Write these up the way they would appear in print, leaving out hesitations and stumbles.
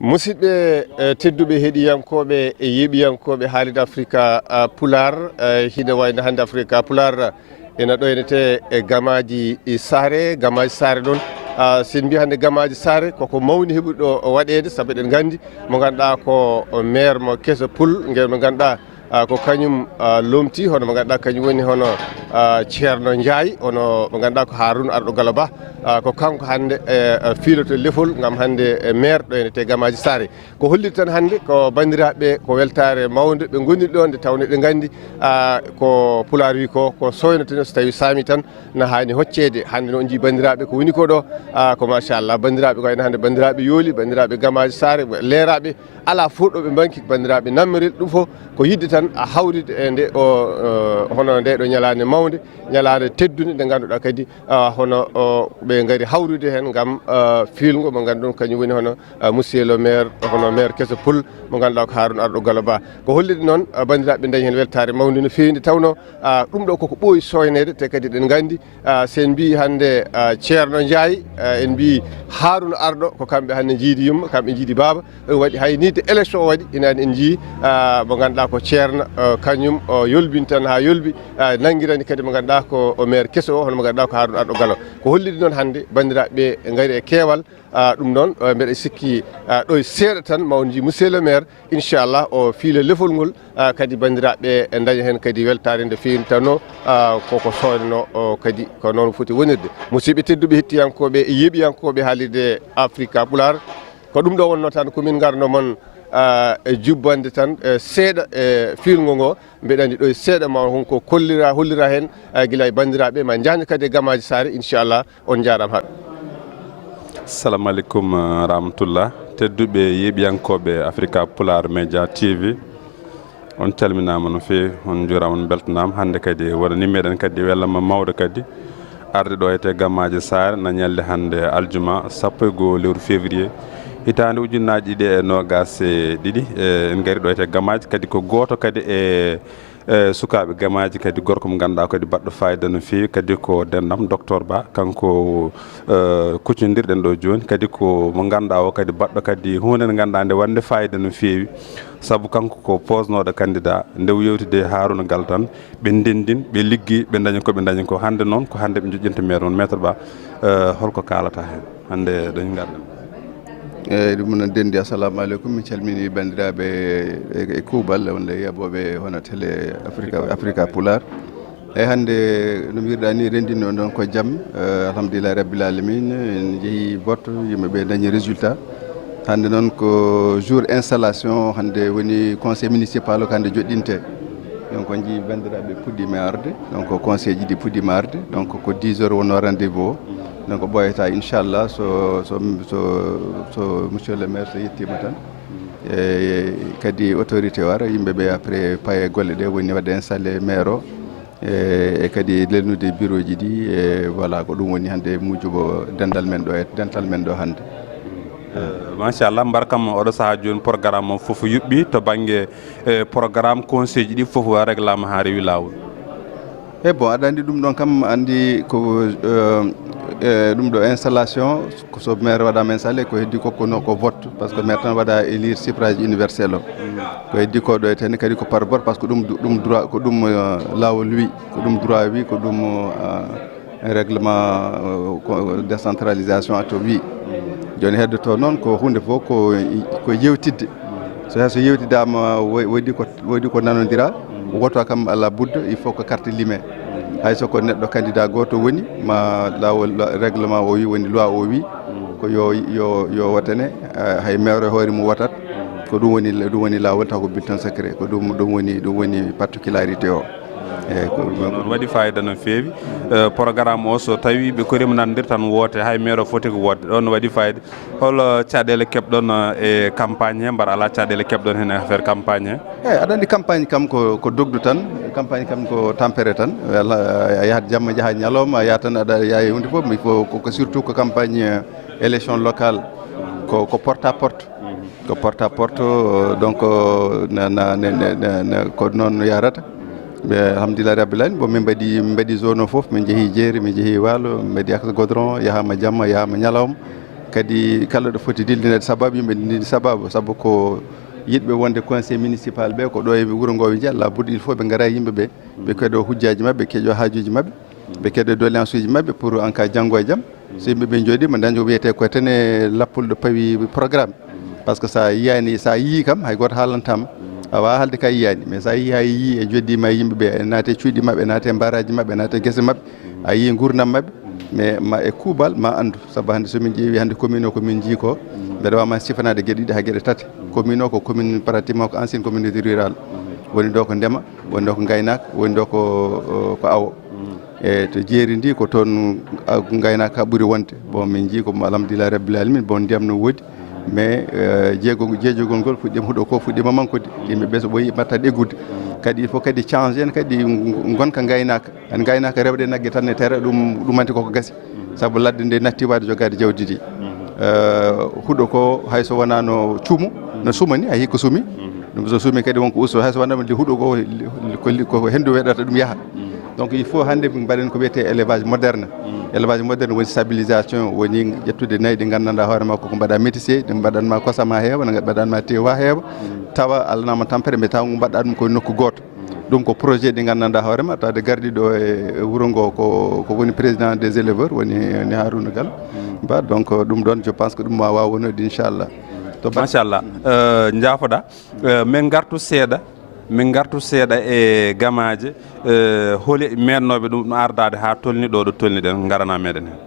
musidɓe tedduɓe heeɗiyankoɓe e yeeɓiyankoɓe haalide africa pular hine wayno hannde africa pular ena ɗoynete e gamaji saare ɗon sen mbi hannde gamaji saare koko mawni heɓude ɗo waɗede saabu eɗen gandi mo ganduɗa ko maire mo keso pul guel mo ganduɗa ko kañum lomti hono mo ganduɗa kañum woni hono ceerno Ndiaye ono mo ganduɗa ko Harouna Arɗo Gallo Ba ko kanko hannde fiiloto lefol gam hannde maire ɗoynete gamaji saare ko holliti tan hannde ko bandiraɓe ko weltare mawde ɓe goniri ɗo nde tawno eɗen gandi ko pular wi ko soynoten so tawi saami tan ne hani hoccede hannde noon jii bandiraɓe ko woni ko ɗo ko machallah bandiraɓe ko wayno hannde bandiraɓe yooli bandiraɓe gamaji saare leeraɓe ala fof ɗo ɓe banki bandiraɓe nammirel ɗum fof ko yidde tan a hawride e nde hono nde ɗo ñalande mawde ñalande teddude nde ganduɗa kadi hono ɓe gaari hawrude hen gam filgo mo ganduɗon kañum woni hono monsieur le maire hono maire keso pul mo ganduɗa ko Harouna Arɗo Gallo Ba ko hollide noon bandiraɓe dañi hen weltare mawde no fewi nde tawno ɗum ɗo koko ɓooyi soynede te kadi ɗen gandi sen mbi hannde ceerno Ndiaye en mbi Harouna Arɗo ko kamɓe hannde jiidi yumma kamɓe jiidi baba ɗum waɗi hay nide élection o waɗi inani en jii mo ganduɗa ko ceerno kañum yolbini tan ha yolbi nanguirani kadi mo ganduɗa ko maire keso o hono mo ganduɗa ko Harouna Arɗo Gallo ko hollide noon hannde bandiraɓe gaari e keewal ɗum noon mbeɗa sikki ɗo seeɗa tan mawon ji monsieur le maire inchallah o fiila lefol ngol kadi bandiraɓe daña hen kadi weltare nde fewi tanno koko soynano kadi ko noon foti wonirde musidɓe tedduɓe hettiyankoɓe e yeeɓiyankoɓe haalirde africa pular ko ɗum ɗo wonno tan komin garno moon e jubbande tan seeɗa e filgo ngo mbeɗa andi ɗo seeɗa ma wonko hollira hen guila e bandiraɓe ma jani kadi e gamaji saare inchallah on jarama haɗ assalamu aleykum rahmatullah tedduɓe yeeɓiyankoɓe africa pular média tv on calminama no fewi on jurama on beltanama hande kadi wonani meɗen kadi wellama mawde kadi arde ɗo ete gammaji saare na ñalde hande aljuma 1 lewru février hitande ujunnaji ɗiɗi e nogas ɗiɗi en gaari ɗo ete gamaji kadi ko goto kadi e sukaɓe gamaji kadi gorko mo ganduɗa kadi baɗɗo fayida no fewi kadi ko dendam docteur Ba kanko kuccodirɗen ɗo joni kadi ko mo ganduɗa o kadi baɗɗo kadi hunde nde ganduɗa nde wande fayida no fewi saabu kanko ko posnoɗo candidat nde yewtide Harouna Gallo tan ɓe ndendin ɓe liggi ɓe dañi koɓe dañi ko hande noon ko hande ɓe joƴƴinta maire noon maître Ba holko kalata hen hande dañi garɗen eyyi ɗum noon dendi assalamu aleykum min calmini bandiraɓe e kuuɓal wonde yaɓoɓe hono télé africa pular eyyi hannde no mbiruɗa ni rendino ɗon ko jaam alhamdulillahi rabbil alamin en jeehi vote yimɓeɓe dañi résultat hannde noon ko jour installation hannde woni conseil municipal o ko hannde joɗɗinte donc on jii bandiraɓe puɗɗima arde donc conseil ji ɗi puɗɗima arde donc ko 10 heures wonno rendez-vous o donc ɓoyata inchallah so monsieur le maire so yettima tan e kadi autorité o ara yimɓeɓe après paye golle ɗe woni wadde installé maire o e kadi lelnude bureau ji ɗi e voilà ko ɗum woni hannde mujubo dental men ɗo hannde machallah mbarkam oɗo saaha joni programme o foof yuɓɓi to banggue programme conseil ji ɗi foof réglama ha rewi lawol e bon aɗa andi ɗum ɗon kam andi ko ɗum ɗo installation so maire waɗama installé ko heddi kokkono ko vote par ce que maire tan waɗa élire suffrage universel o ko heddi ko ɗo e tene kadi ko par vote par ce que ɗum droit ko ɗum lawol wi ko ɗum droit wi ko ɗum règlement décentralisation ato wi joni heddoto noon ko hunde fof ko yewtidde so yewtidama woodi ko nanodira woto kam ala budde il faut que carte limé hay soko neɗɗo candidat goto woni ma lawol règlement o wi woni loi o wi ko yo watane hay maire hoore mum watat ko ɗum woni lawol taw ko bulletin secret ko ɗum woni particularité o eyyi ko ɗum waɗi fayida no fewi programme o so tawi ɓe korima nandir tan woote hay maire o foti ko wodde ɗon waɗi fayida hol caɗele kebɗon e campagne he mbar ala caɗele kebɗon hen e affaire campagne he eyyi aɗa andi campagne kam ko dogdu tan campagne kam ko tampere tan a yahat jamma jaaha ñalawma a yaha tan aɗa yaha hunde foof il faut ko surtout ko campagne élection locale ko porte à porte ko porte à porte donc ko noon yarata ɓe alhamdulillah rabbil alamin bon min mbaɗi zone o foof min jeehi jeeri min jeehi waalo min mbaɗi axe godron yahama jamma yahama ñalawma kadi kala ɗo foti dildinede sababu yimɓe dildinde sababu ko yiɗɓe wonde conseil municipal ɓe ko ɗo e wuro ngo ɓe jeeya labude il faut ɓe gara yimɓe ɓe ɓe keeɗo hujjaji mabɓe keeƴo haajuji mabɓe ɓe keeɗo doléance uji mabɓe pour en cas janggo e jaam so yimɓe ɓe jooɗima dañjo wiyete ko tan e lappulɗo pawi programme par ce que sa yiyani sa yii kam hay goto haalantama a wawa haalde ka yiyani mais sa yii ha yii e joddima e yimɓe ɓe naate cuuɗi mabɓe naate mbaraji mabɓe naate guese mabɓe a yii gurdam mabɓe mais ma e kuuɓal ma andu saabu hannde somin ƴeewi hannde commune o komin jii ko mbeɗa wawma sifanade gueɗe ɗiɗi ha gueɗe tati commune o ko commune pratiquement ko ancienne communauté rurale woni ɗo ko ndema woni ɗo ko gaynaka woni ɗo ko awo e to jeeri ndi ko toon gaynaka ha ɓuuri wonde bon min jii ko alhamdulillah rabbil alamin bon ndiyam no woodi mais jeejogol ngol fuɗɗima huuɗo ko fuɗɗima mankude yimɓe ɓe so ɓooyi mbatta ɗeggude kadi il faut kadi change en kadi gonka gaynaka an gaynaka rewde naggue tan e terre ɗumanti koko gasi saabu ladde nde natti wade jogade jawdi ndi huuɗo ko hayso wona no cuumu no sumani a hii ko suumi ɗum so suumi kadi wonko usto hayso wonama huuɗo ko hendu weɗata ɗum yaaha donc il faut hannde mbaɗen ko wiyete élevage moderne woni stabilisation woni ƴettude nayyi ɗi gandanɗa hoore makko ko mbaɗa métissé ɗi mbaɗanma kosama heewa ne mbaɗanma tewa heewa tawa alnama tampere mais taw mbaɗɗa ɗum koye nokku goto ɗum ko projet ɗi gandanɗa hoorema tawde gardiɗo e wuuro ngo ko woni président des éleveurs woni Harouna Gallo ba donc ɗum ɗon je pense que ɗum ma wawa wonode inchallah machallah jaafoɗa min gartu seeɗa e gamaje holi mennoɓe ɗum ardade ha tolni ɗo tolniɗen garana meɗen hen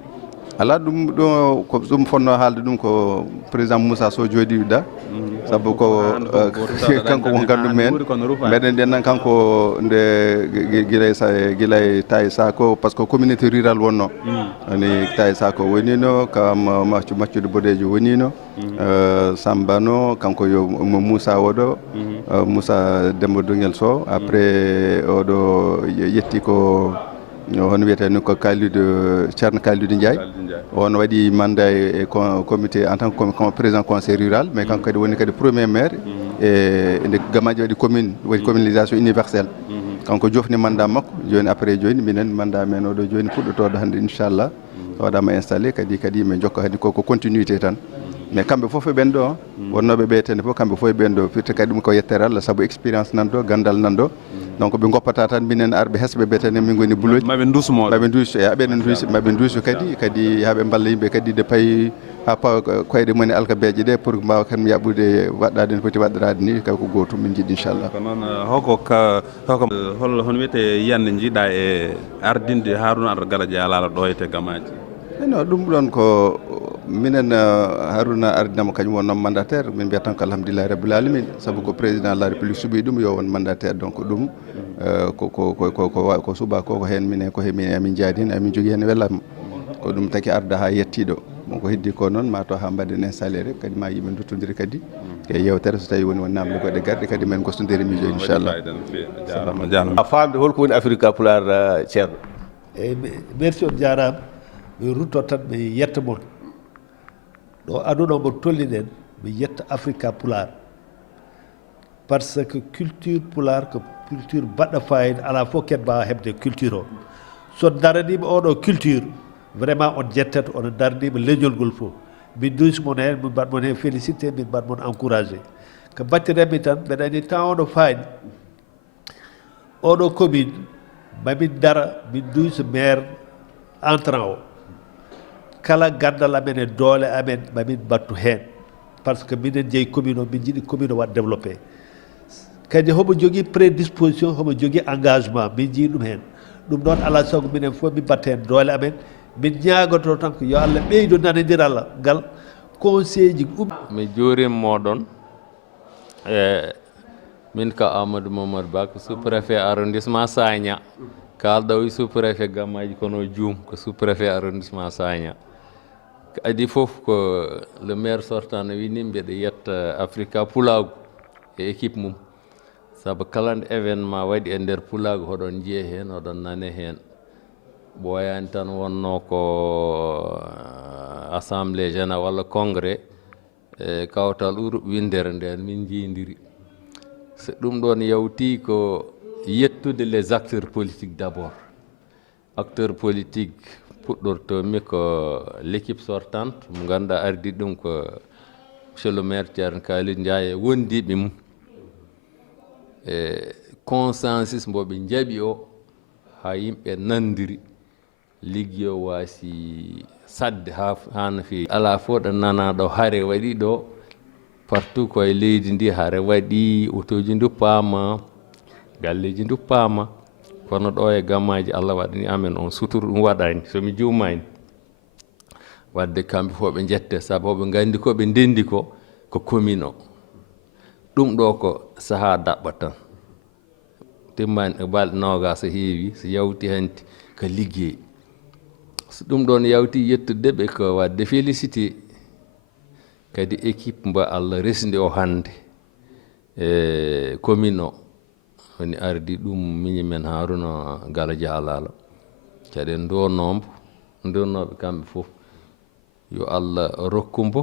ala ɗum ɗo ko ɗum fonno haalde ɗum ko président Moussa Sow jooɗi da saabu ko kanko ko gandu men meɗen ɗennan kanko nde guilay taye sako par ce que communauté rural wonno woni taye sako wonino kam maccude bodejo wonino Sambano kanko yo Moussa oɗo Moussa Demba Dongel Sow après oɗo yetti ko hono wiyete ko Kalidou Ceerno Kalidou Ndiaye on waɗi mandat e comité en tant que président conseil rural mais kanko kadi woni kadi premier maire e nde gamaji waɗi communalisation universelle kanko jofni mandat makko joni après joni minen mandat men oɗo joni fuɗɗotoɗo hannde inchallah waɗama installé kadi min jokka hadi koko continuité tan mais kamɓe fof e ɓen ɗo wonnoɓe ɓeytene fof kamɓe fof e ɓen ɗo firti kadi ɗum ko yettere Allah saabu expérience nan ɗo gandal nan ɗo donc ɓe goppata tan minen arɓe hesɓe ɓe tan min goni buloji maɓe duuso aɓene duusi maɓe duuso kadi haaɓe balla yimɓe kadi de payi ha pawa koyɗe mumen alkabeje ɗe pour mbawa kan yaɓude waɗɗade no foti waɗɗirade ni kay ko gotum min jiiɗi inchallah ko noon hoko hono wiyete yiyande jiiɗa e ardinde Harouna Gallo Dialalo ɗo ete gamaji non ɗum ɗon ko minen Harouna ardinama kañum wonno mandataire min mbiyat tan ko alhamdulillah rabbil alamin saabu ko président de la république suuɓi ɗum yo won mandataire donc ɗum ko suuɓa ko hen minen ko hemin amin jaadi hen amin jogui hen wellam ko ɗum taki arda ha yettiɗo ko heddi ko noon ma to ha mbaɗen installé rek kadi ma yimɓe duttodiri kadi e yewtere so tawi woni won namde goɗɗe garɗe kadi men gostodiri miijo inchallah a famde holko woni Africa Pular ceerno merci on jarama mi rutto tan mi yetta moon ɗo aduna mo tolniɗen mi yetta Africa Pular par ce que culture Pular ko culture baɗɗo fayida ala fof ken mbawa hebde culture o so daranima oɗo culture vraiment on jettat ono darnima leñol ngol fof min duusi moon hen min mbaɗ moon hen félicité min mbaɗ moon encouragé ko battiremi tan mbeɗa andi temps oɗo faani oɗo commune mamin dara min duusi maire entrant o kala gandal amen e doole amen mamin battu hen par ce que minen jeeyi commune o min jiiɗi commune o waɗ développé kadi homo jogui prédisposition homo jogui engagement min jii ɗum hen ɗum noon ala sago minen fof min batta hen doole amen min ñagoto tan ko yo Allah ɓeydo nanodiral ngal conseil ji mi juurima moɗon e min ko Amadou Mamadou Ba ko sous préfet arrondissement Sagna kalɗo wi sous préfet Gamaji kono juum ko sous préfet arrondissement Sagna adi fof ko le maire sortant no wini mbiɗa yetta Africa Pulago e équipe mum saabu kala nde événement waɗi e nder Pulago hoɗon jiiye hen oɗon nane hen ɓooyani tan wonno ko assemblée générale walla congrès e kawtal windere nden min jiidiri so ɗum ɗon yawti ko yettude les acteurs politiques d'abord acteurs politiques puɗɗortomi ko l'équipe sortante mo ganduɗa ardi ɗum ko monsieur le maire Thierno Kalidou Ndiaye wondiɓe mum e consensus mboɓe jaaɓi o ha yimɓe nandiri ligguey o waasi sadde ha no fewi ala fof ɗo nana ɗo haare waɗi ɗo partout koye leydi ndi haare waɗi autoji duppama galleji duppama kono ɗo e gammaji Allah waɗani amen on suturu ɗum waɗani somi jumani wadde kamɓe fof ɓe jette saabu ɓe gandi ko ɓe ndendi ko commune o ɗum ɗo ko saaha daɓɓa tan timmani e balɗe noga so heewi so yawti hanti ko liggey so ɗum ɗon yawti yettude ɓe ko wadde félicité kadi équipe mbo Allah resdi o hande e commune o woni ardi ɗum miñi men Haruna Galo Dialalo caɗen donnoɓe kamɓe fof yo Allah rokkumbo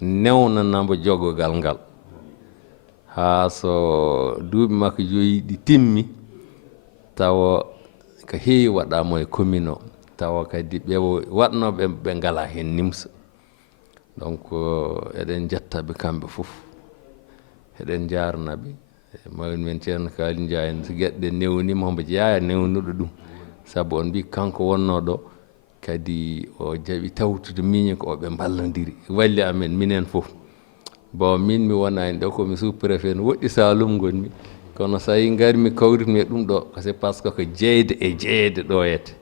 newnanambo jogogal ngal ha so duuɓi makko joyi ɗi timmi tawa ko heewi waɗamo e commune o tawa kadi ɓe waɗnoɓe ɓe ngala hen nimsa donc eɗen jettaɓe kamɓe fof eɗen jarnaɓe mawni men Ceerno Kalidou Ndiaye so gueɗe newnima hombo jeeya newnuɗo ɗum saabu on mbi kanko wonno ɗo kadi o jaaɓi tawtude miñi ko ɓe ballodiri walli amen minen fof bon min mi wonani ɗo komi sous préfet no woɗɗi Saloum gonmi kono so yi garmi kawritmi e ɗum ɗo c'est parce que ko jeyde e jeeyede ɗo yete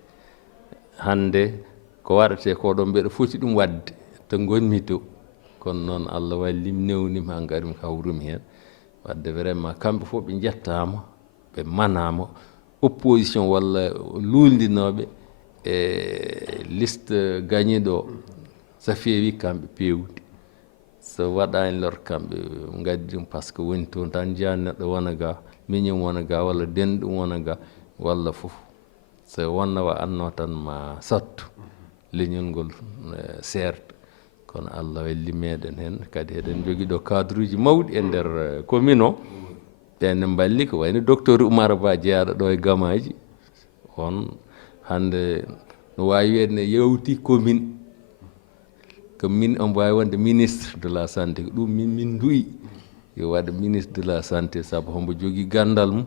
hande ko waɗate ko ɗo mbeɗa foti ɗum wadde to gonmi to kono noon Allah wallim newnimi ha garmi kawrumi hen wadde vraiment kamɓe fof ɓe jettama ɓe manama opposition walla luldinoɓe e liste gagniɗo so feewi kamɓe pewdi so waɗani lor kamɓe gaddi ɗum par ce que woni toon tan jiya neɗɗo wona ga miñum wona ga walla denɗum wona ga walla fof so wonno wa anno tan ma sattu leñol ngol serta kono Allah walli meɗen hen kadi eɗen jogui ɗo cadre uji mawɗi e nder commune o ɓenne balli ko wayno docteur Oumar Ba jeeyaɗo ɗo e gamaji on hande no wawi wiyede ne yewti commune ko min omo wawi wonde ministre de la santé ko ɗum min duuyi yo waɗa ministre de la santé saabu hombo jogui gandal mum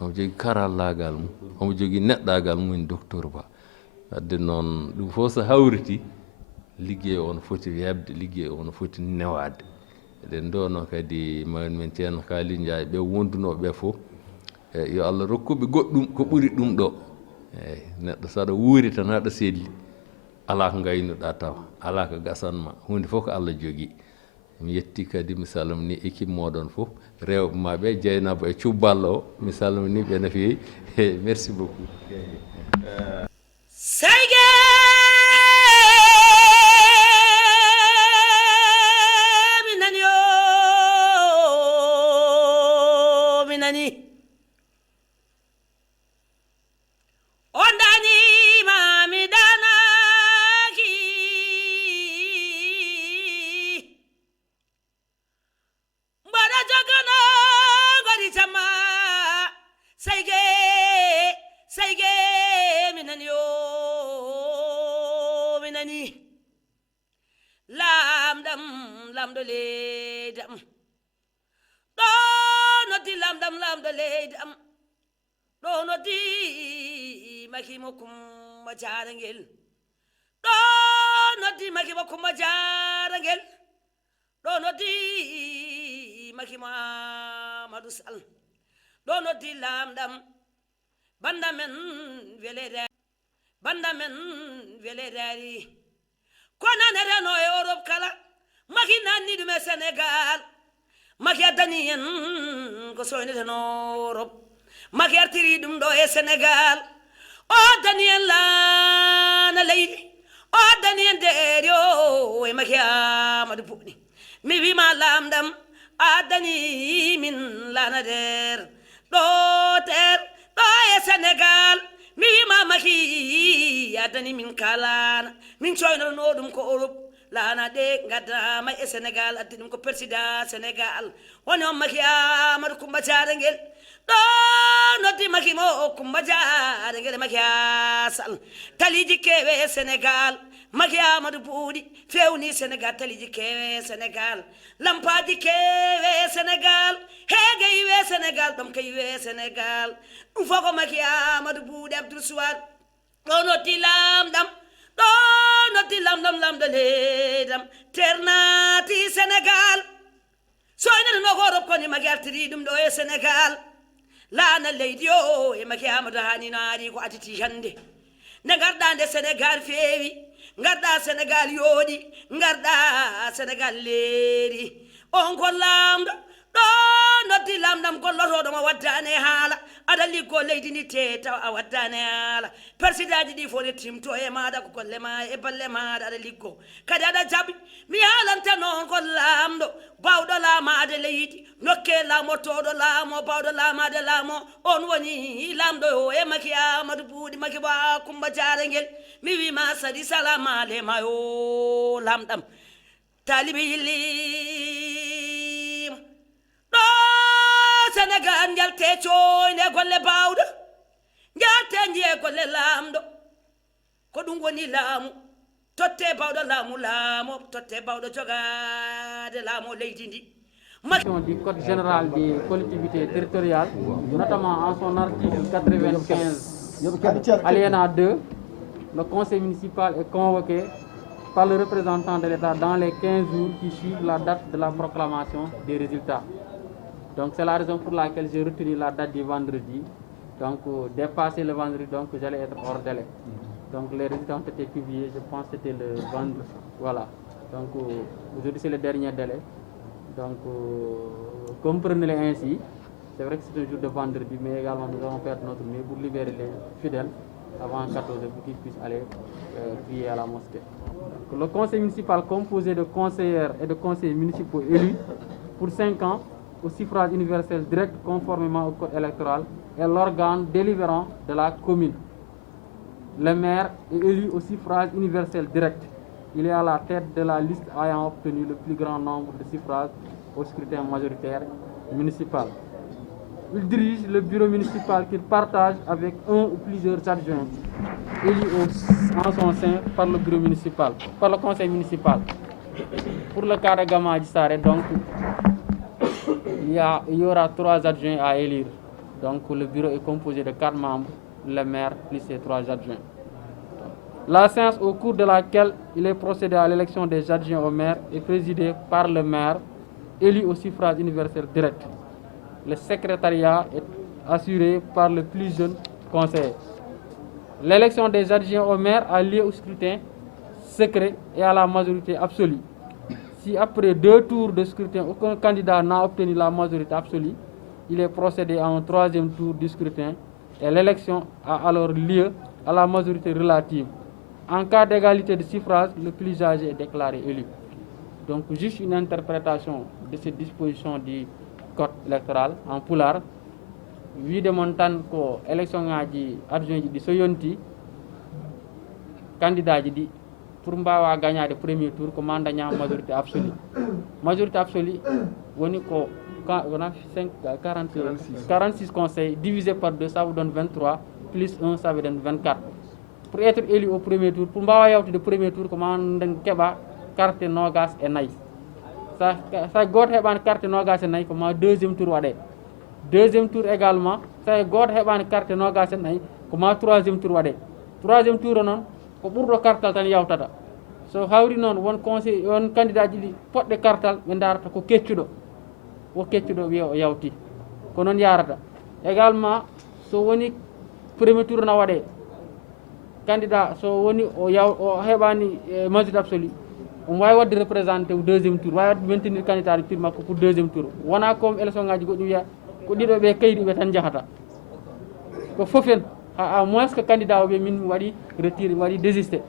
hombo jogui karallagal mum hombo jogui neɗɗagal mum woni docteur Ba wadde noon ɗum fof so hawriti liggey o no foti webde liggey o no foti newade eɗen dono kadi mawni men Ceerno Kalidou Ndiaye ɓe wondunoɓe fof yo Allah rokkuɓe goɗɗum ko ɓuuri ɗum ɗo eyyi neɗɗo saɗa wuuri tan haɗa selli ala ko gaynuɗa taw ala ko gasanma hunde fof ko Allah jogui mi yetti kadi mi salmini équipe moɗon fof rewɓe maɓe Dieynaba e Thiouballa o mi salminiɓe no fewi merci beaucoup lamɗo leydi am ɗo noddi lamɗo leydi am ɗo noddi makimo kumma jarangel ɗo noddi makimo kumma jarangel ɗo noddi makimo Amadou Sall ɗo noddi lamɗam banda men wele rari ko nane reno e Europe kala maki nanni ɗum e Sénégal maki addani en ko soyneten Europe maki artiri ɗum ɗo e Sénégal o addani en laana leydi o addani en deeri o e maki Amadou Puɗɗi mi wima lamɗam addani min laana nder ɗo ter ɗo e Sénégal mi wima maki addani min kalana min coynotono ɗum ko Europe laana de gaddama e sénégal addi ɗum ko président sénégal woni on maki amadou coumba diare ngel ɗo noddi maki mo coumba diare ngel maki asal taliji kewe sénégal maki amadou buuɗi fewni sénégal taliji kewe sénégal lampaji kewe sénégal heege yiwe sénégal ɗom ka yiwe sénégal ɗum fof ko maki amadou buuɗi abdoul souwad ɗo noddi lamɗam ɗo noddi lamɗam lamɗo leydam ternati sénégal soynene no ko rob koni maki artiri ɗum ɗo e sénégal laana leydi o e maki amadou hani no ari ko atiti hande nde garɗa nde sénégal feewi garɗa sénégal yooɗi garɗa sénégal leeri on ko lamɗo ɗo noddi lamɗam gollotoɗoma waddane haala aɗa liggo leydi ndi te taw a waddane haala président ji ɗi fof ne timto e maɗa ko golle ma e balle maɗa aɗa liggo kadi aɗa jaɓi mi haalanta noon ko lamɗo bawɗo laamade leydi nokke laamotoɗo laamo bawɗo laamade laamo on woni lamɗo o e maki amadou buuɗi maki ba coumba diare ngel mi wima sadi salamale ma yo lamɗam talibi yillim ɗo sénégal jalte coyne golle bawɗo jalte jiye golle lamɗo ko ɗum woni laamu totte bawɗo laamu laamo totte bawɗo jogade laamo leydi ndi du Code général des collectivités territoriales, notamment en son article 95, alinéa 2, le conseil municipal est convoqué par le représentant de l'État dans les 15 jours qui suivent la date de la proclamation des résultats. Donc c'est la raison pour laquelle j'ai retenu la date du vendredi. Donc dépasser le vendredi, donc j'allais être hors délai. Donc les résultats ont été publiés, je pense que c'était le vendredi. Voilà. Donc aujourd'hui c'est le dernier délai. Donc comprenez-les ainsi. C'est vrai que c'est un jour de vendredi, mais également nous allons faire notre mieux pour libérer les fidèles avant 14 heures pour qu'ils puissent aller prier à la mosquée. Donc, le conseil municipal composé de conseillères et de conseillers municipaux élus pour 5 ans au suffrage universel direct conformément au code électoral est l'organe délibérant de la commune. Le maire est élu au suffrage universel direct. Il est à la tête de la liste ayant obtenu le plus grand nombre de suffrages au scrutin majoritaire municipal. Il dirige le bureau municipal qu'il partage avec un ou plusieurs adjoints élus en son sein par le bureau municipal, par le conseil municipal. Pour le cas de Gamaji Saré, donc, il y aura 3 adjoints à élire. Donc le bureau est composé de 4 membres, le maire plus ses 3 adjoints. La séance au cours de laquelle il est procédé à l'élection des adjoints au maire est présidée par le maire, élu au suffrage universel direct. Le secrétariat est assuré par le plus jeune conseiller. L'élection des adjoints au maire a lieu au scrutin secret et à la majorité absolue. Si après 2 tours de scrutin, aucun candidat n'a obtenu la majorité absolue, il est procédé à un 3e tour du scrutin et l'élection a alors lieu à la majorité relative. En cas d'égalité de suffrage, le plus âgé est déclaré élu. Donc juste une interprétation de cette disposition du code électoral en pulaar. Wi de montan ko élection ngaji adjoint di so yonti candidat ji di pour mbawa gagnade premier tour ko mandaña majorité absolue. Majorité absolue woni ko 46 conseils divisé par 2, ça vous donne 23 plus 1, ça vous donne 24. Pour être élu au premier tour, pour mbawa yawtude premier tour ko mandañ keba carte nogas e nay. Ça goto heɓani carte nogas e nay ko ma 2e tour waɗe. 2e tour également, ça goto heɓani carte nogas e nay ko ma 3e tour waɗe. 3e tour non ko ɓurɗo kartal tan yawtata. So hawri noon won conseil won candidat ji ɗi poɗɗe kartal ɓe darata ko keccuɗo. O keccuɗo wiya o yawti. Ko noon yarata. Également so woni premier tour na waɗe. Candidat so woni o heɓani majorité absolue. On wawi wadde représenté au 2e tour, wawi wadde maintenir candidature makko pour 2e tour. Wona comme élection ngaji goɗɗi wiya ko ɗiɗo ɓe kaydi ɓe tan jahata. Ko fofen à moins que candidat o ɓe min waɗi retiré waɗi désisté.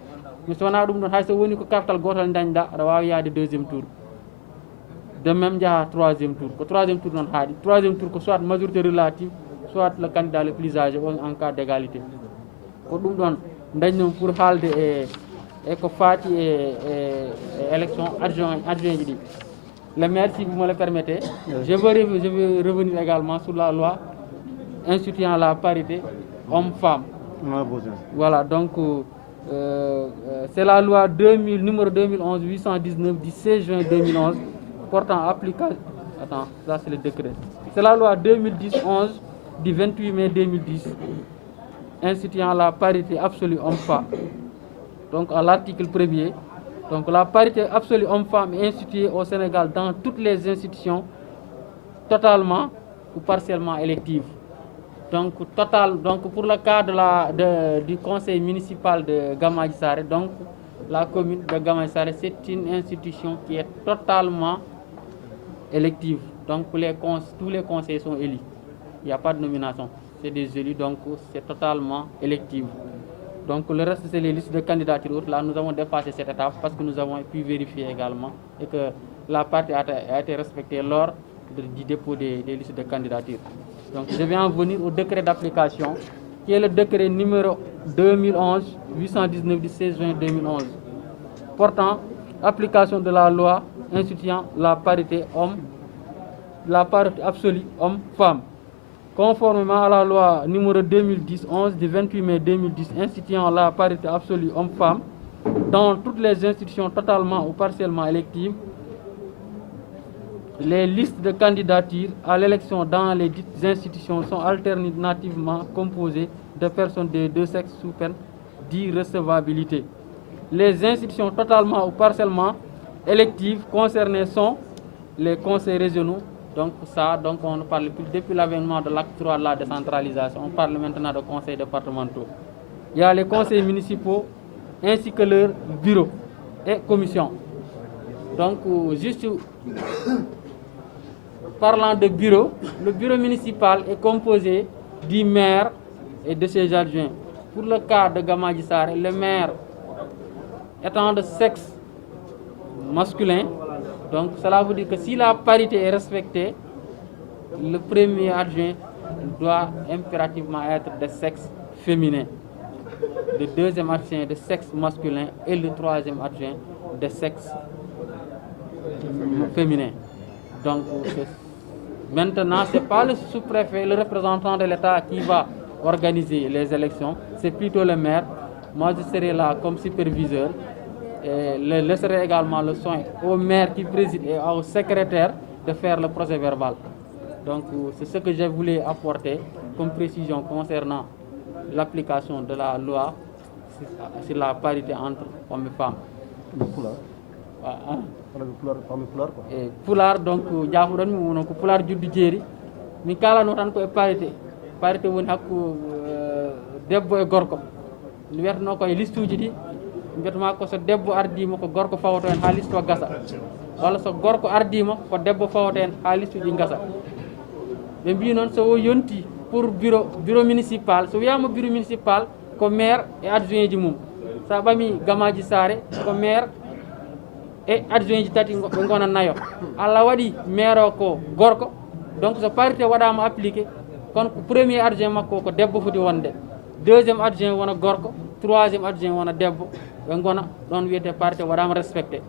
Mais so wona ɗum ɗon hay so woni ko kartal gotal dañɗa aɗa wawi yaade 2e tour. De même jaha 3e tour. Ko 3e tour noon haaɗi. 3e tour ko soit majorité relative, soit le candidat le plus âgé en cas d'égalité. Ko ɗum ɗon dañnon pour haalde et que Fati est élection adjoint. Le maire, si vous me le permettez, je veux revenir également sur la loi instituant la parité homme-femme. Voilà, donc c'est la loi numéro 2011-819 du 16 juin 2011 portant application. Attends, ça c'est le décret. C'est la loi 2010-11 du 28 mai 2010 instituant la parité absolue homme-femme. Donc à l'article 1er, donc la parité absolue homme-femme est instituée au Sénégal dans toutes les institutions totalement ou partiellement électives. Donc, pour le cas du conseil municipal de Gamadji-Saré, donc la commune de Gamadji-Saré, c'est une institution qui est totalement élective. Donc tous les conseillers sont élus. Il n'y a pas de nomination. C'est des élus, donc c'est totalement électif. Donc le reste, c'est les listes de candidatures. Là, nous avons dépassé cette étape parce que nous avons pu vérifier également et que la partie a été respectée lors du dépôt des listes de candidatures. Donc je vais en venir au décret d'application, qui est le décret numéro 2011-819 du 16 juin 2011, portant application de la loi instituant la parité absolue homme-femme. Conformément à la loi numéro 2010-11 du 28 mai 2010 instituant la parité absolue homme-femme dans toutes les institutions totalement ou partiellement électives, les listes de candidatures à l'élection dans les dites institutions sont alternativement composées de personnes des deux sexes sous peine d'irrecevabilité. Les institutions totalement ou partiellement électives concernées sont les conseils régionaux. Donc on ne parle plus depuis l'avènement de l'acte 3 de la décentralisation. On parle maintenant de conseils départementaux. Il y a les conseils municipaux ainsi que leurs bureaux et commissions. Donc juste parlant de bureau, le bureau municipal est composé du maire et de ses adjoints. Pour le cas de Gamadji-Saré, le maire étant de sexe masculin, donc cela veut dire que si la parité est respectée, le premier adjoint doit impérativement être de sexe féminin, le deuxième adjoint de sexe masculin et le troisième adjoint de sexe féminin. Donc maintenant, ce n'est pas le sous-préfet, le représentant de l'État qui va organiser les élections, c'est plutôt le maire. Moi, je serai là comme superviseur. Et laisserai également le soin au maire qui préside et au secrétaire de faire le procès verbal. Donc c'est ce que je voulais apporter comme précision concernant l'application de la loi sur la parité entre hommes et femmes. Pular donc jaafuɗon mi wono ko pular juddu jeeri min kalano tan koye parité woni hakku debbo e gorko mi wiyatano koye liste uji ɗi mbiyatama ko so debbo ardima ko gorko fawoto hen ha liste o gasa walla so gorko ardima ko debbo fawoto hen ha liste uji gasa ɓe mbi noon so o yonti pour bureau municipal so wiyama bureau municipal ko maire et adjoint ji mum sa ɓami Gamadji-Saré ko maire et adjoint ji tati ɓe gona nayo Allah waɗi maire o ko gorko donc so parité waɗama appliqué kono ko premier adjoint makko ko debbo foti wonde deuxième adjoint wona gorko troisième adjoint wona debbo ɓe gona ɗon wiyete parité waɗama respecté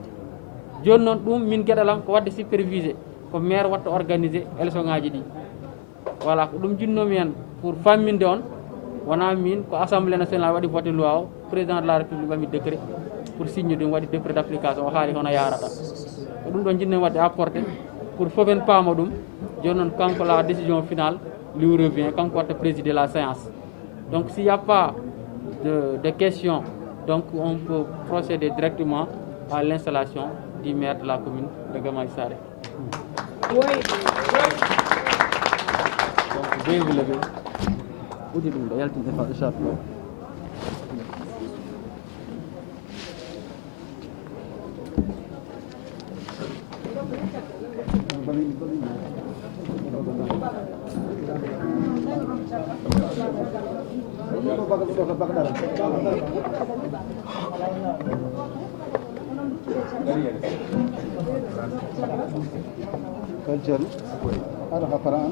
joni noon ɗum min gueɗalam ko wadde supervisé ko maire watta organisé élection ngaji ɗi voilà ko ɗum jinnomi hen pour famminde on wona min ko assemblée nationale waɗi voté loi o président de la république ɓami décret pour signe ɗum waɗi décret d' application o haali hono yarata ko ɗum ɗon jinnomi wadde apporté pour fofen paama ɗum joni noon kanko la décision finale lui revient kanko watta présider la séance. Donc s'il n'y a pas de questions, donc on peut procéder directement à l'installation du maire de la commune de Gamadji-Saré. Oui. Donc veuillez vous lever. Culture, ada kaparan,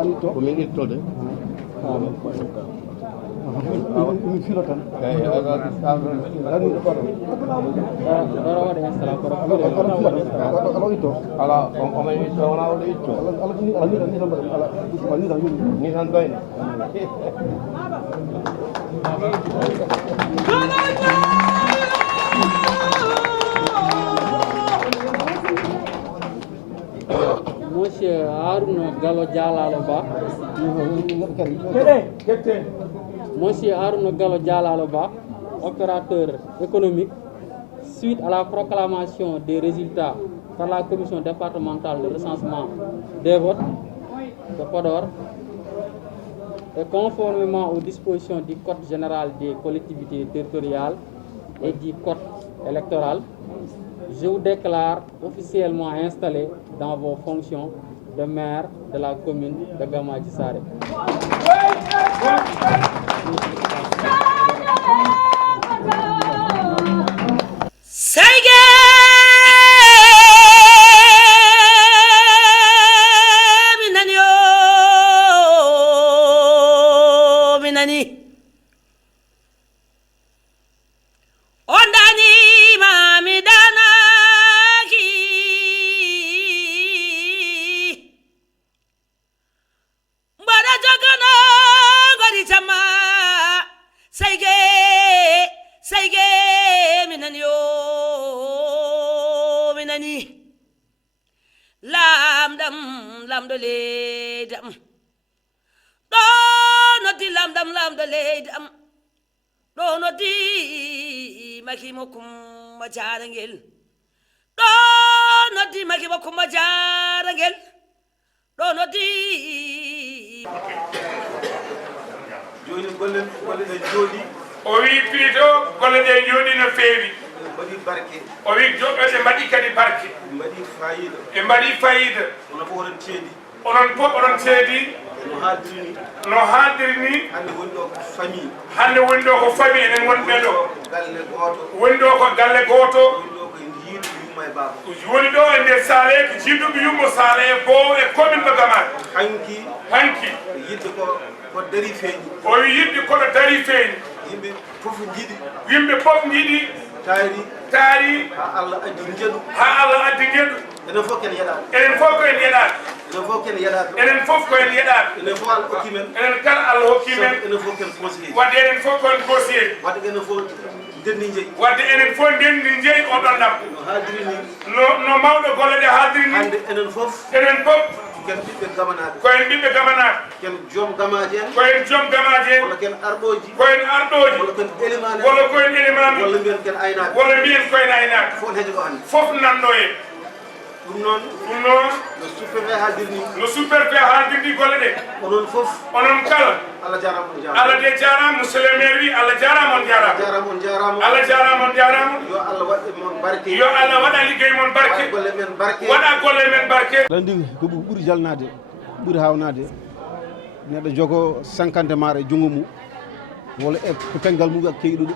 anito, Monsieur Harouna Gallo Dialalo Ba. Monsieur Harouna Gallo Dialalo Ba, opérateur économique, suite à la proclamation des résultats par la commission départementale de recensement des votes de Podor et conformément aux dispositions du Code général des collectivités territoriales et du Code électoral, je vous déclare officiellement installé dans vos fonctions de maire de la commune de Gamadji Saré. O wi piito golle ɗe jooɗi no feewi o wi joɓɓeɗe mbaɗi kadi barke ɓe mbaɗi fayida onon fof oɗon ceedi no haaldiri ni hande woni ɗo ko famille enen wonɓe ɗo woni ɗo ko galle gooto woni ɗo e nder saale ko jiiduɓe yummo saale e bowo e commune mo Gamaji hanki ko dari feeñi o wi yiɗɗi koɗo dari feeñi yimɓe fof jiiɗi taari ha Allah addi ngeɗu enen fof ken yeɗaɗo enen fof koyen yeɗaɗo enen fof koyen yeɗaɗo enen fof Allah hokki men enen kala Allah hokki men enen fof ken conseiller wadde enen fof kon conseiller wadde enen fof ndenni jeeyi wadde enen fof ndenni jeeyi oɗon ɗam no haaldiri ni no mawɗo golle ɗe haaldiri ni hande enen fof ken ɓiɓɓe gamanaɓe koyen ɓiɓɓe gamanaɓe ken joom gamaji en koyen joom gamaji en walla ken arɗoji koyen arɗoji walla ken élimane walla koyen élimane walla mbiyen ken aynaɓe walla mbiyen koyen aynaɓe fof heeƴi ɗo hande fof nanɗo en ɗum noon no sous-préfet haaldir ni no sous-préfet haaldir ni golle ɗe onon fof onon kala Allah jarama on jarama Allah de jarama monsieur le maire wi Allah jarama on jarama Allah jarama on jarama yo Allah waɗe mon barke yo Allah waɗa liggey mon barke golle men barke waɗa golle men barke ɗandi ko ɓuuri jalnade ɓuuri hawnade neɗɗo jogo 50 maaro e junngo mum walla e ko pengal mum ak keyɗuɗo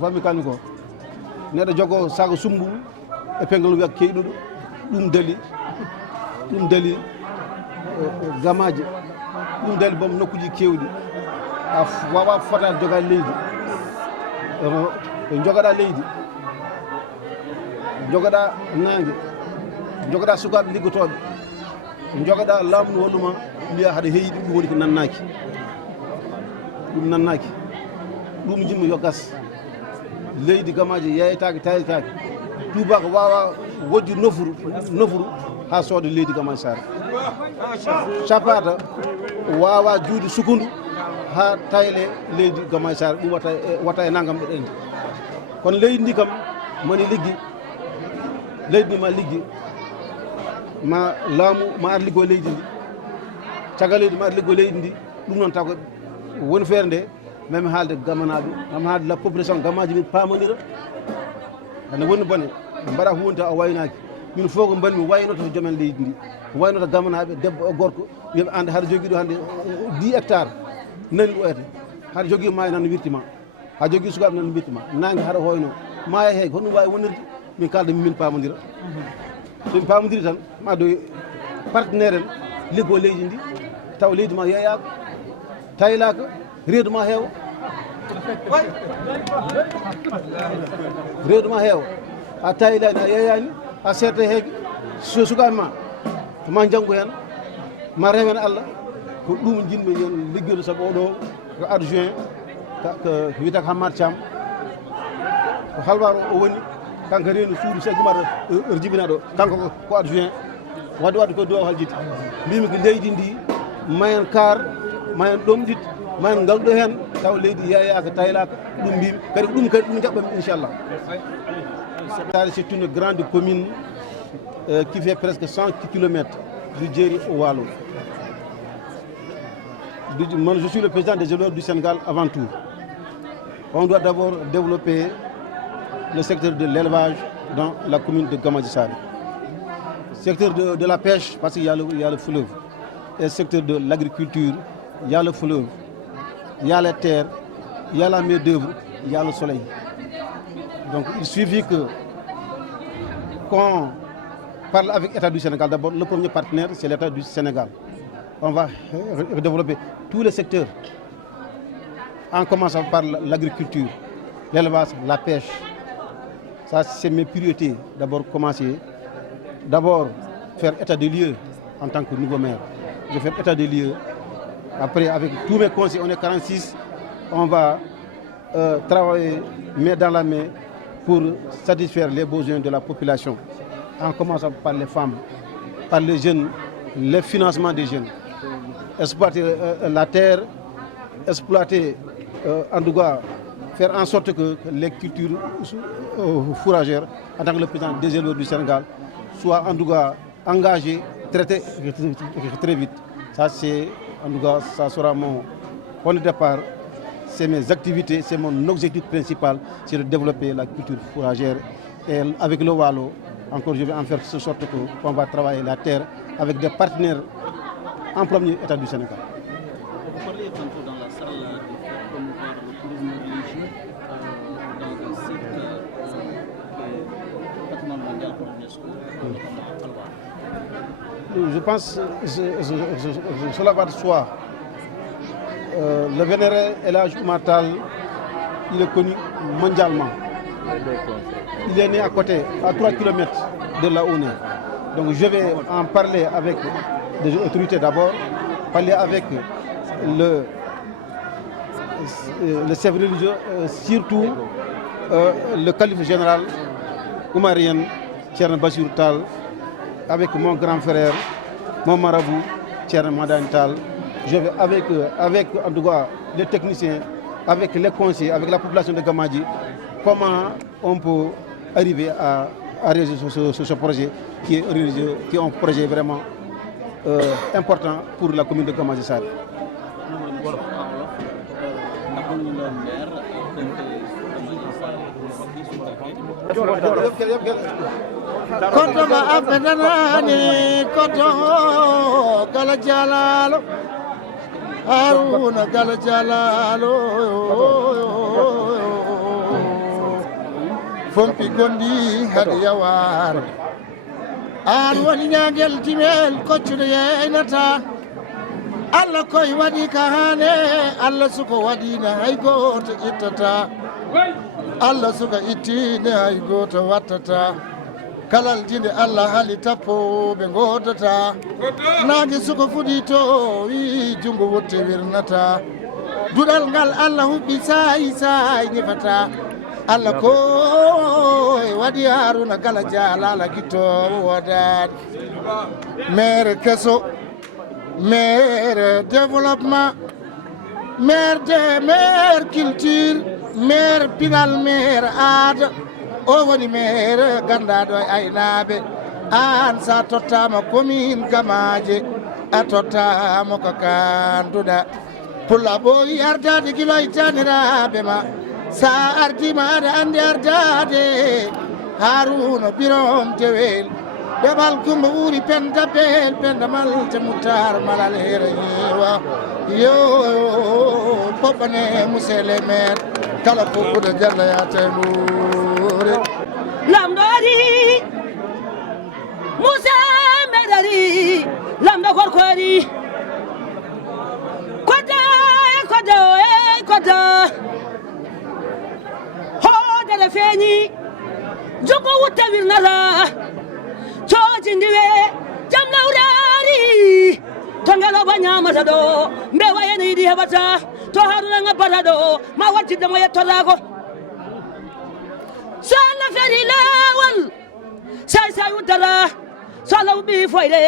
fami kalmi ko neɗɗo jogo sago sumbu e pengal mum ak keyɗuɗo ɗum dali gamaje ɗum dali bom nokkuji kewɗi a wawa fota jogade leydi jogoɗa leydi jogoɗa nangue jogoɗa sukaɓe liggotoɓe jogoɗa laamu no wonnuma mbiya haɗa heeyiɗi ɗum woni ko nannaki ɗum jimmi yo gas leydi gamaji yeyetake tawetake tubako wawa wojju nofuru ha sooda leydi Gamaji Saré sapata wawa juude sukundu ha tayle leydi Gamaji Saré ɗum watta e naggam ɓe ɗendi kono leydi ndi kam mani liggi leydi ndi ma liggi ma laamu ma ar liggo leydi ndi caggal leydi ma ar liggo leydi ndi ɗum noon taw ko woni feere nde mami haalde gamanaɓe mami haalde la population gamaji min pamonira ane woni bone mbaɗa hunde o waynaki min fof ko mbanmi waynoto joomen leydi ndi waynoto gamanaɓe debbo e gorko yoɓe ande haɗa jogui ɗo hande 10 hectares nani ɗoyata haɗa jogui maayo nan no wirtima ha jogui sukaɓe nan no wirtima nangue haɗa hoyno maayo he ko ɗum wawi wonirde min kalda min pamodira somin pamodiri tan ma do partenaire en liggo leydi ndi taw leydi ma yeeyaka taylaka reedu ma heewa reedu ma heewa a taylani a yeyani a seetta heege so sukaɓe ma janggo hen ma rewen Allah ko ɗum jinmi yen liggueɗo saabu oɗo ko adjoint ko wiyata ko Hammad Thiam ko halwar o woni kanko reenu suudu segumata jibina ɗo kanko ko adjoint wadde ko dow haljide mbimi ko leydi ndi mayen kar mayen ɗomɗit mayen ngalɗo hen taw leydi yeyaka taylaka ɗum mbimi kadi ɗum jaɓɓami inchallah. C'est une grande commune qui fait presque 100 km du Djeri au Waalo. Je suis le président des éleveurs du Sénégal avant tout. On doit d'abord développer le secteur de l'élevage dans la commune de Gamadji Saré. Secteur de la pêche, parce qu'il y a le fleuve. Et le secteur de l'agriculture, il y a le fleuve, il y a les terres, il y a la main-d'œuvre, il y a le soleil. Donc il suffit qu'on parle avec l'État du Sénégal. D'abord, le premier partenaire, c'est l'État du Sénégal. On va développer tous les secteurs, en commençant par l'agriculture, l'élevage, la pêche. Ça, c'est mes priorités. D'abord, commencer. D'abord, faire état des lieux en tant que nouveau maire. Je vais faire état des lieux. Après, avec tous mes conseils, on est 46, on va travailler main dans la main pour satisfaire les besoins de la population, en commençant par les femmes, par les jeunes, le financement des jeunes. Exploiter la terre, exploiter, en tout cas, faire en sorte que les cultures fourragères, en tant que le président des éleveurs du Sénégal, soient en tout cas engagées, traitées très vite. Ça, c'est, en tout cas, ça sera mon point de départ. C'est mes activités, c'est mon objectif principal, c'est de développer la culture fourragère. Et avec le Waalo, encore je vais en faire de sorte qu'on va travailler la terre avec des partenaires en premier État du Sénégal. Vous parlez tantôt dans la salle de promouvoir le tourisme religieux dans un site patrimoine mondial pour l'UNESCO. Je pense que cela va de soi. Le vénéré El Hadj Oumar Tall, il est connu mondialement. Il est né à côté, à 3 km de là où on est. Donc je vais en parler avec des autorités d'abord, parler avec le chef religieux, surtout le calife général oumarien, Thierno Bassirou Tall, avec mon grand frère, mon marabout, Thierno Madani Tall. Je vais avec en tout cas les techniciens, avec les conseillers, avec la population de Gamadji, comment on peut arriver à réaliser ce projet qui est un projet vraiment important pour la commune de Gamadji Saré. Koto ma abedanani koto gala jalalo Haruna gala jalalo fompi gondi hade yawar an woni nyagel timel koccude yeynata Allah koy wadi ka hane Allah suko wadina hay goto ittata Allah suka ittine hay goto wattata kalal jinde Allah hali tappo be godata nagi suko fudi to wi jungo wotte wirnata dudal ngal Allah hubbi sai nyefata Allah ko wadi Haruna gala jalala gito wadat maire keso maire développement maire culture maire pinal maire aada o woni maire gandaɗo e aynaɓe an sa tottama commune Gamaje a tottamo ko kanduɗa pulla ɓooyi ardade guilo e taniraɓe ma sa ardima aɗa andi ardade Haruna Birom Dewel ɓeɓal kumba ɓuuri penda bel penda malte moutar malal hera yewa yo poɓɓane monsieur le maire kala fofude jardayate ɓuure lamɗo ari Moussa meɗari lamɗo gorko ari kota doole feeñi jogo wutta wirnata coojindiwe jam lawraari to ngeloba ñamata ɗo mbe wayene yiɗi heɓata to haruna ngabbata ɗo ma wattidde mo yettotako so allah feeri laawol say wuddata so allah wuɓɓi foyde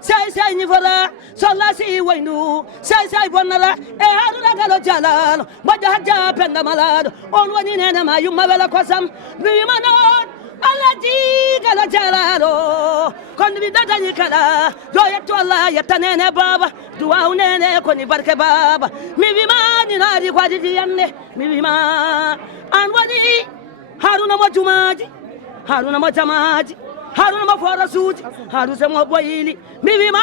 say ñifota so allah si woyndu say bonnata e haruna galo jalalo moƴƴo hajja penda malaɗo on woni nene ma yumma wela kosam wiwima noon allah jigala jalalo kono mi dadañi kala yo yetto allah yetta nene baba duwaw nene koni barke baba mi wimani naari ko aditi yande mi wima an waɗi haruna mo jumaji haruna mo jamaji haruna mo forasuji haruna mo boyili mi wima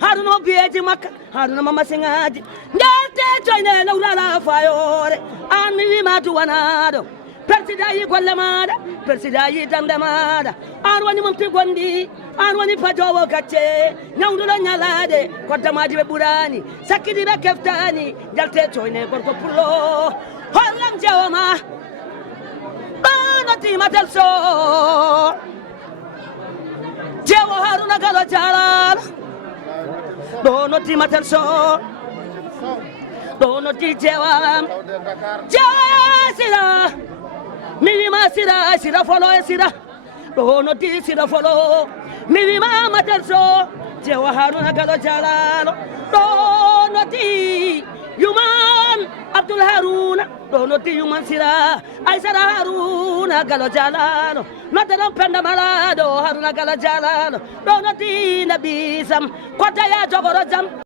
haruna mo biyeji makka haruna mo masiŋaji jarte coyne lawlala fayore an mi wima duwanaɗo président yi golle maɗa président yi damde maɗa an woni mumti gondi an woni pajowo gacce ñawduɗo ñalade koddamaji ɓe ɓurani sakkidi ɓe keftani jalte coyne gorko pullo hollam jewoma ɗano timatel so jewo haruna galo jalalo ɗo noddimatel so ɗo noddi jewam sira mi wima sira folo e sira ɗo noddi sira folo mi wima matel so jewo haruna galo jalalo ɗo noddi yuman abdoul haruna ɗo noddi yuman sira aysara haruna galo jalalo nodde ɗon penda malaɗo haruna galo jalalo ɗo noddi nabisam koddaya jogoro jam